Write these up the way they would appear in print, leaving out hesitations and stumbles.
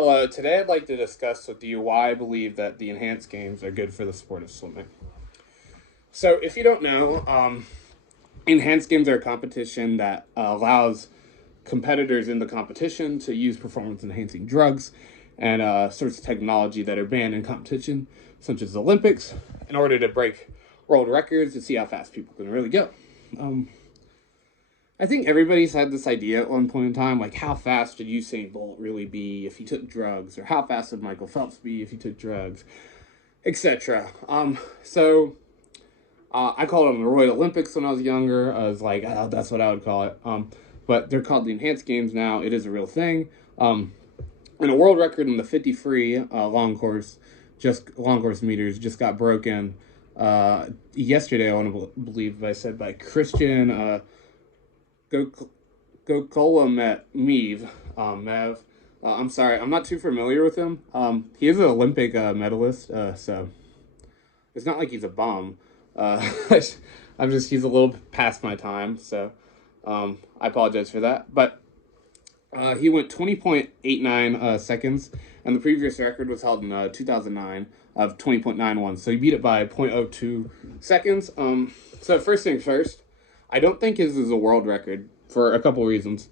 Hello, today I'd like to discuss with you why I believe that the enhanced games are good for the sport of swimming. So, if you don't know, enhanced games are a competition that allows competitors in the competition to use performance enhancing drugs and sorts of technology that are banned in competition, such as the Olympics, in order to break world records to see how fast people can really go. Um, I think everybody's had this idea at one point in time, like how fast did Usain Bolt really be if he took drugs, or how fast would Michael Phelps be if he took drugs, etc. I called them the Royal Olympics when I was younger. I was like, oh, that's what I would call it. But they're called the Enhanced Games now. It is a real thing. And a world record in the 50 free long course meters just got broken yesterday. I want to believe I said by Christian Gokola Mev. Mev. I'm sorry, I'm not too familiar with him. He is an Olympic medalist, so it's not like he's a bum. He's a little past my time, so I apologize for that. But he went 20.89 seconds, and the previous record was held in 2009 of 20.91. So he beat it by zero point zero 0.02 seconds. So first things first, I don't think his is a world record for a couple reasons.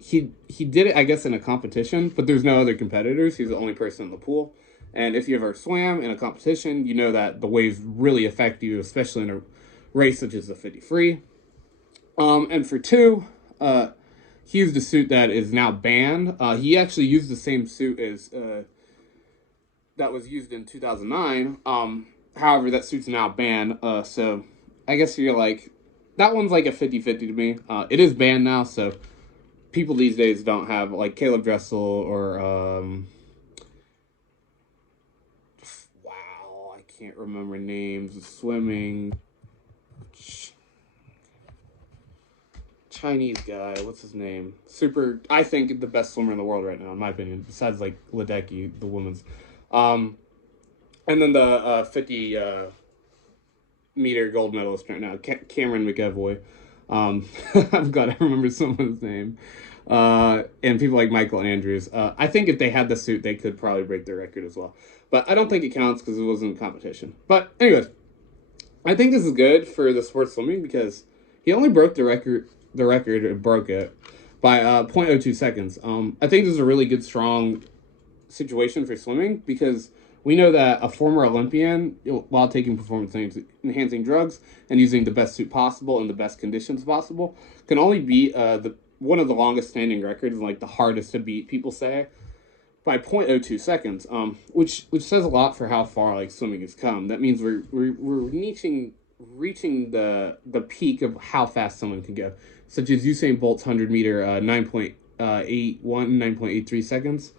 He did it, I guess, in a competition, but there's no other competitors. He's the only person in the pool. And if you ever swam in a competition, you know that the waves really affect you, especially in a race such as the 50 free. And for two, he used a suit that is now banned. He actually used the same suit as that was used in 2009. However, that suit's now banned. So I guess you're like, that one's like a 50-50 to me. It is banned now, so people these days don't have, like Caleb Dressel or, wow, I can't remember names. Swimming. Chinese guy, what's his name? I think the best swimmer in the world right now, in my opinion, besides like Ledecky, the women's. Um, and then the 50 meter gold medalist right now, Cameron McEvoy. I'm glad I remember someone's name. And people like Michael Andrews. I think if they had the suit, they could probably break their record as well. But I don't think it counts because it wasn't a competition. But anyways, I think this is good for the sport swimming because he only broke the record. The record broke it by zero point zero 0.02 seconds. I think this is a really good, strong situation for swimming because we know that a former Olympian, while taking performance enhancing drugs and using the best suit possible in the best conditions possible, can only beat the one of the longest standing records and like the hardest to beat. People say by zero point zero 0.02 seconds, which says a lot for how far like swimming has come. That means we're reaching the peak of how fast someone can go, such as Usain Bolt's 100 meter 9.83 seconds.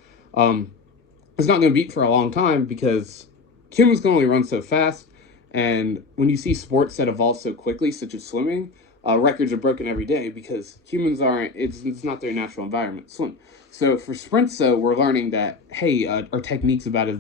It's not going to beat for a long time because humans can only run so fast. And when you see sports that evolve so quickly, such as swimming, records are broken every day because humans aren't, it's not their natural environment, swim. So for sprints, though, we're learning that, hey, our technique's about as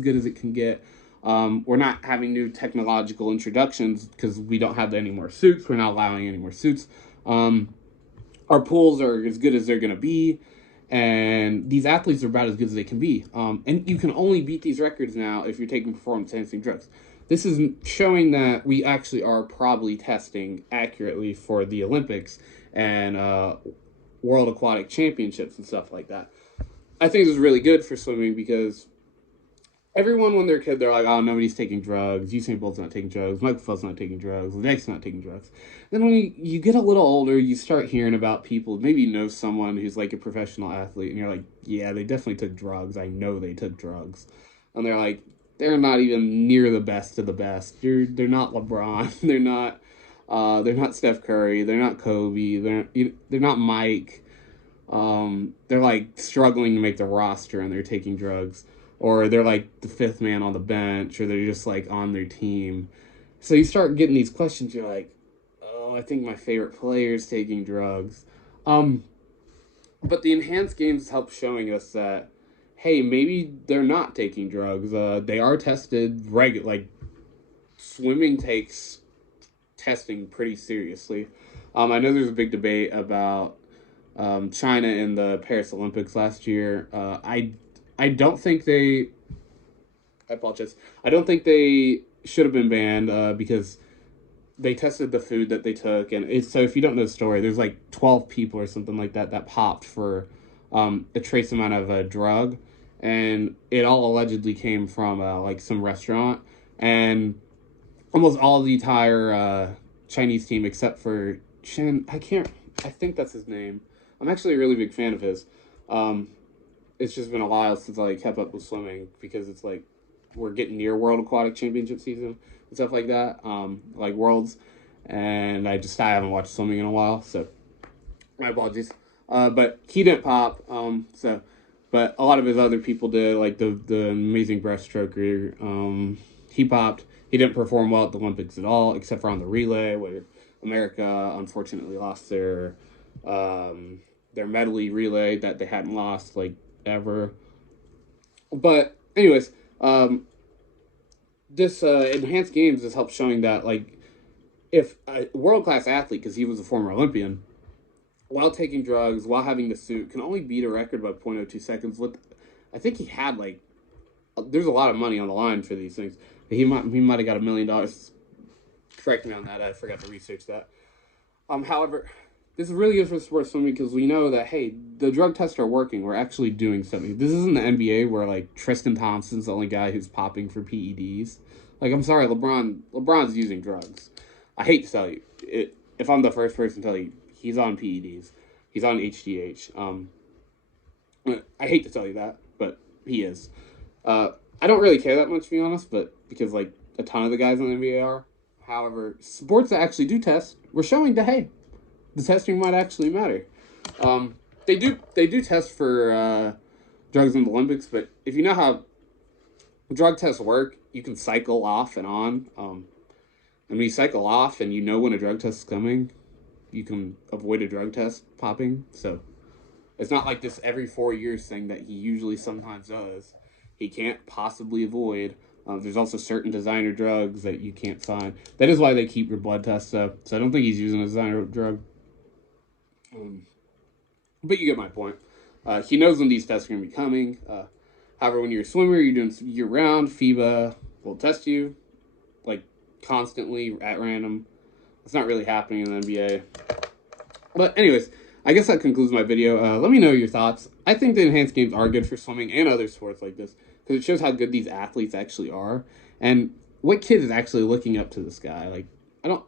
good as it can get. We're not having new technological introductions because we don't have any more suits. We're not allowing any more suits. Our pools are as good as they're going to be, and these athletes are about as good as they can be. And you can only beat these records now if you're taking performance enhancing drugs. This is showing that we actually are probably testing accurately for the Olympics and World Aquatic Championships and stuff like that. I think this is really good for swimming because everyone when they're a kid, they're like, oh, nobody's taking drugs. Usain Bolt's not taking drugs. Michael Phelps not taking drugs. Lennox not taking drugs. Then when you get a little older, you start hearing about people. Maybe you know someone who's like a professional athlete, and you're like, yeah, they definitely took drugs. I know they took drugs. And they're like, they're not even near the best of the best. They're not LeBron. They're not Steph Curry. They're not Kobe. They're not Mike. They're like struggling to make the roster, and they're taking drugs, or they're like the fifth man on the bench, or they're just like on their team. So you start getting these questions. You're like, oh, I think my favorite player is taking drugs. Um, but the enhanced games help showing us that, hey, maybe they're not taking drugs. They are tested regular. Like swimming takes testing pretty seriously. I know there's a big debate about China in the Paris Olympics last year. I don't think they. I apologize. I don't think they should have been banned because they tested the food that they took, and it's so if you don't know the story, there's like 12 people or something like that that popped for a trace amount of a drug, and it all allegedly came from like some restaurant, and almost all the entire Chinese team except for Chen. I can't. I think that's his name. I'm actually a really big fan of his. Um, it's just been a while since I kept up with swimming because it's like we're getting near World Aquatic Championship season and stuff like that, like Worlds, and I haven't watched swimming in a while, so my apologies. But he didn't pop, but a lot of his other people did, like the amazing breaststroker. He popped. He didn't perform well at the Olympics at all, except for on the relay, where America unfortunately lost their medley relay that they hadn't lost like ever. But anyways, this enhanced games has helped showing that like if a world class athlete, because he was a former Olympian, while taking drugs, while having the suit, can only beat a record by 0.02 seconds. With, I think he had like, there's a lot of money on the line for these things. He might have got $1 million. Correct me on that. I forgot to research that. However, this is really good for sports swimming because we know that hey, the drug tests are working. We're actually doing something. This isn't the NBA where like Tristan Thompson's the only guy who's popping for PEDs. Like I'm sorry, LeBron's using drugs. I hate to tell you, if I'm the first person to tell you, he's on PEDs. He's on HGH. I hate to tell you that, but he is. I don't really care that much, to be honest, but because like a ton of the guys in the NBA are. However, sports that actually do test, we're showing that hey, the testing might actually matter. They do test for drugs in the Olympics, but if you know how drug tests work, you can cycle off and on. And when you cycle off and you know when a drug test is coming, you can avoid a drug test popping. So it's not like this every 4 years thing that he usually sometimes does. He can't possibly avoid. There's also certain designer drugs that you can't find. That is why they keep your blood tests up. So I don't think he's using a designer drug. But you get my point. He knows when these tests are going to be coming. However, when you're a swimmer, you're doing year-round, FIBA will test you, like, constantly at random. It's not really happening in the NBA. But anyways, I guess that concludes my video. Let me know your thoughts. I think the enhanced games are good for swimming and other sports like this because it shows how good these athletes actually are and what kid is actually looking up to this guy. Like, I don't,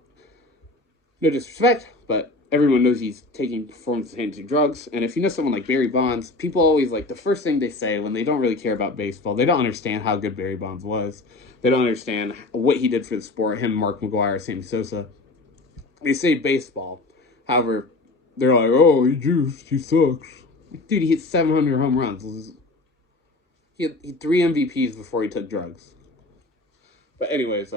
no disrespect, but everyone knows he's taking performance-enhancing drugs. And if you know someone like Barry Bonds, people always like the first thing they say when they don't really care about baseball, they don't understand how good Barry Bonds was. They don't understand what he did for the sport. Him, Mark McGwire, Sammy Sosa. They say baseball. However, they're like, oh, he sucks. Dude, he hit 700 home runs. He had 3 MVPs before he took drugs. But anyways,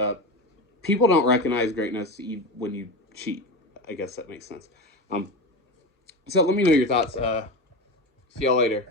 people don't recognize greatness when you cheat. I guess that makes sense. So let me know your thoughts. See y'all later.